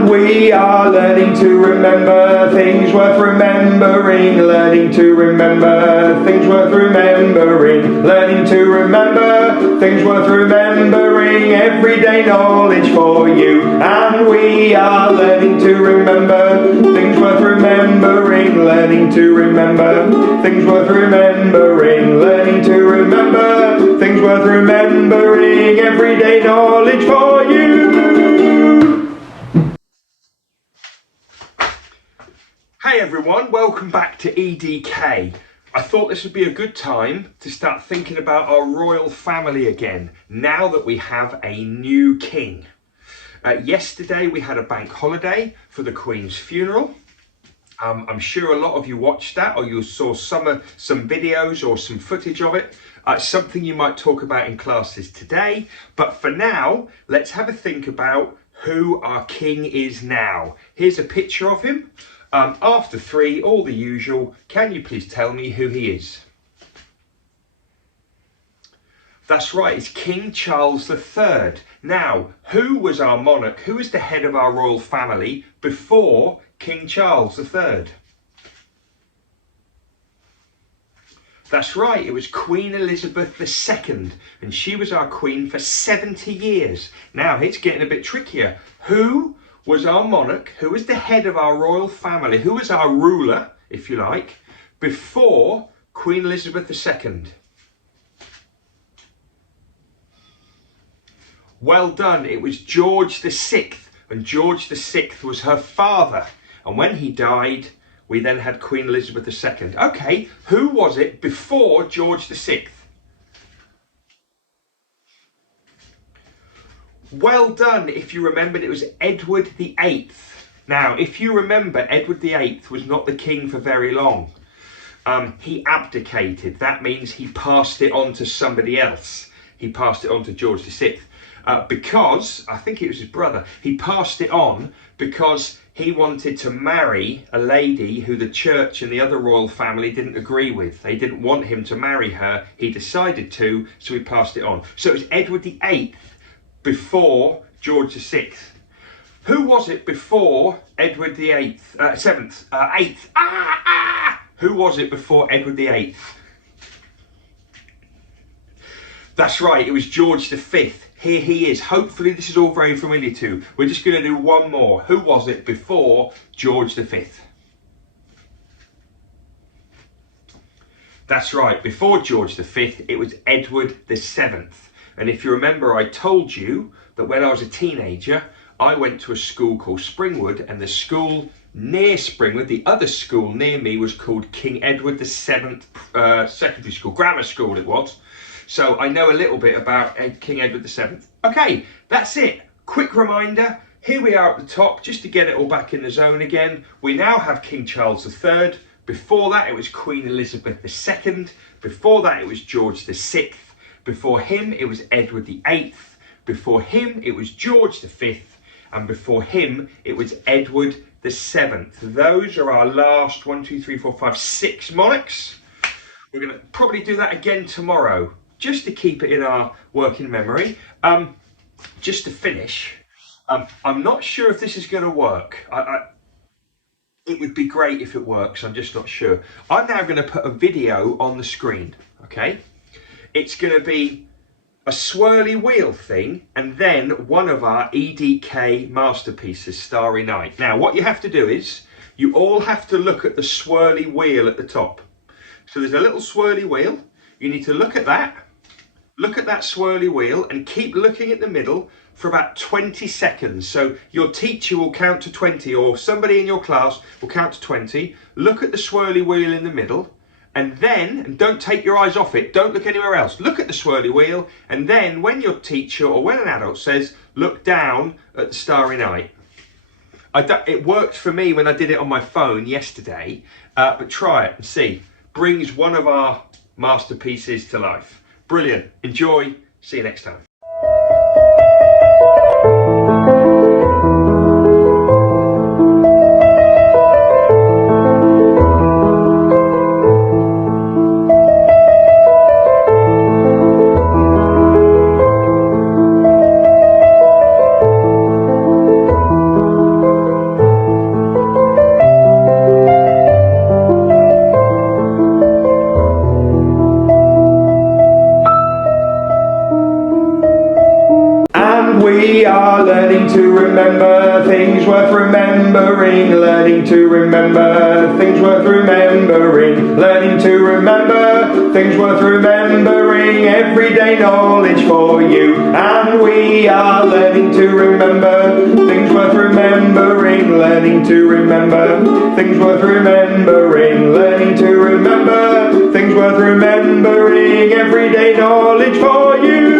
And we are learning to remember things worth remembering, learning to remember things worth remembering, learning to remember things worth remembering, everyday knowledge for you. And we are learning to remember things worth remembering, learning to remember things worth remembering, learning to remember things worth remembering, everyday knowledge for you. Hey everyone, welcome back to EDK. I thought this would be a good time to start thinking about our royal family again, now that we have a new king. Yesterday we had a bank holiday for the Queen's funeral. I'm sure a lot of you watched that, or you saw some videos or some footage of it. Something you might talk about in classes today. But for now, let's have a think about who our king is now. Here's a picture of him. After 3, all the usual, can you please tell me who he is? That's right, it's King Charles III. Now, who was our monarch? Who was the head of our royal family before King Charles III? That's right, it was Queen Elizabeth II, and she was our queen for 70 years. Now, it's getting a bit trickier. Who was our monarch? Who was the head of our royal family? Who was our ruler, if you like, before Queen Elizabeth II? Well done, it was George VI, and George VI was her father. And when he died, we then had Queen Elizabeth II. Okay, who was it before George VI? Well done, if you remembered, it was Edward VIII. Now, if you remember, Edward VIII was not the king for very long. He abdicated. That means he passed it on to somebody else. He passed it on to George VI. Because, I think it was his brother, he passed it on because he wanted to marry a lady who the church and the other royal family didn't agree with. They didn't want him to marry her. He decided to, so he passed it on. So it was Edward VIII before George VI. Who was it before Edward VIII? 7th, 8th. Who was it before Edward VIII? That's right, it was George V. Here he is. Hopefully this is all very familiar to you. We're just going to do one more. Who was it before George V? That's right, before George V, it was Edward VII. And if you remember, I told you that when I was a teenager, I went to a school called Springwood, and the school near Springwood, the other school near me, was called King Edward VII Secondary School, grammar school it was. So I know a little bit about King Edward VII. Okay, that's it. Quick reminder, here we are at the top, just to get it all back in the zone again. We now have King Charles III. Before that, it was Queen Elizabeth II. Before that, it was George VI. Before him, it was Edward VIII. Before him, it was George V. And before him, it was Edward VII. Those are our last 6 monarchs. We're going to probably do that again tomorrow, just to keep it in our working memory. Just to finish, I'm not sure if this is going to work. It would be great if it works, I'm just not sure. I'm now going to put a video on the screen, okay? It's going to be a swirly wheel thing, and then one of our EDK masterpieces, Starry Night. Now, what you have to do is, you all have to look at the swirly wheel at the top. So there's a little swirly wheel. You need to look at that swirly wheel, and keep looking at the middle for about 20 seconds. So your teacher will count to 20, or somebody in your class will count to 20. Look at the swirly wheel in the middle, and then, and don't take your eyes off it, don't look anywhere else. Look at the swirly wheel, and then when your teacher or when an adult says, look down at the Starry Night. It worked for me when I did it on my phone yesterday, but try it and see. Brings one of our masterpieces to life. Brilliant. Enjoy. See you next time. we are learning to remember things worth remembering, learning to remember things worth remembering, learning to remember things worth remembering, everyday knowledge for you. And we are learning to remember things worth remembering, learning to remember things worth remembering, learning to remember things worth remembering, everyday knowledge for you.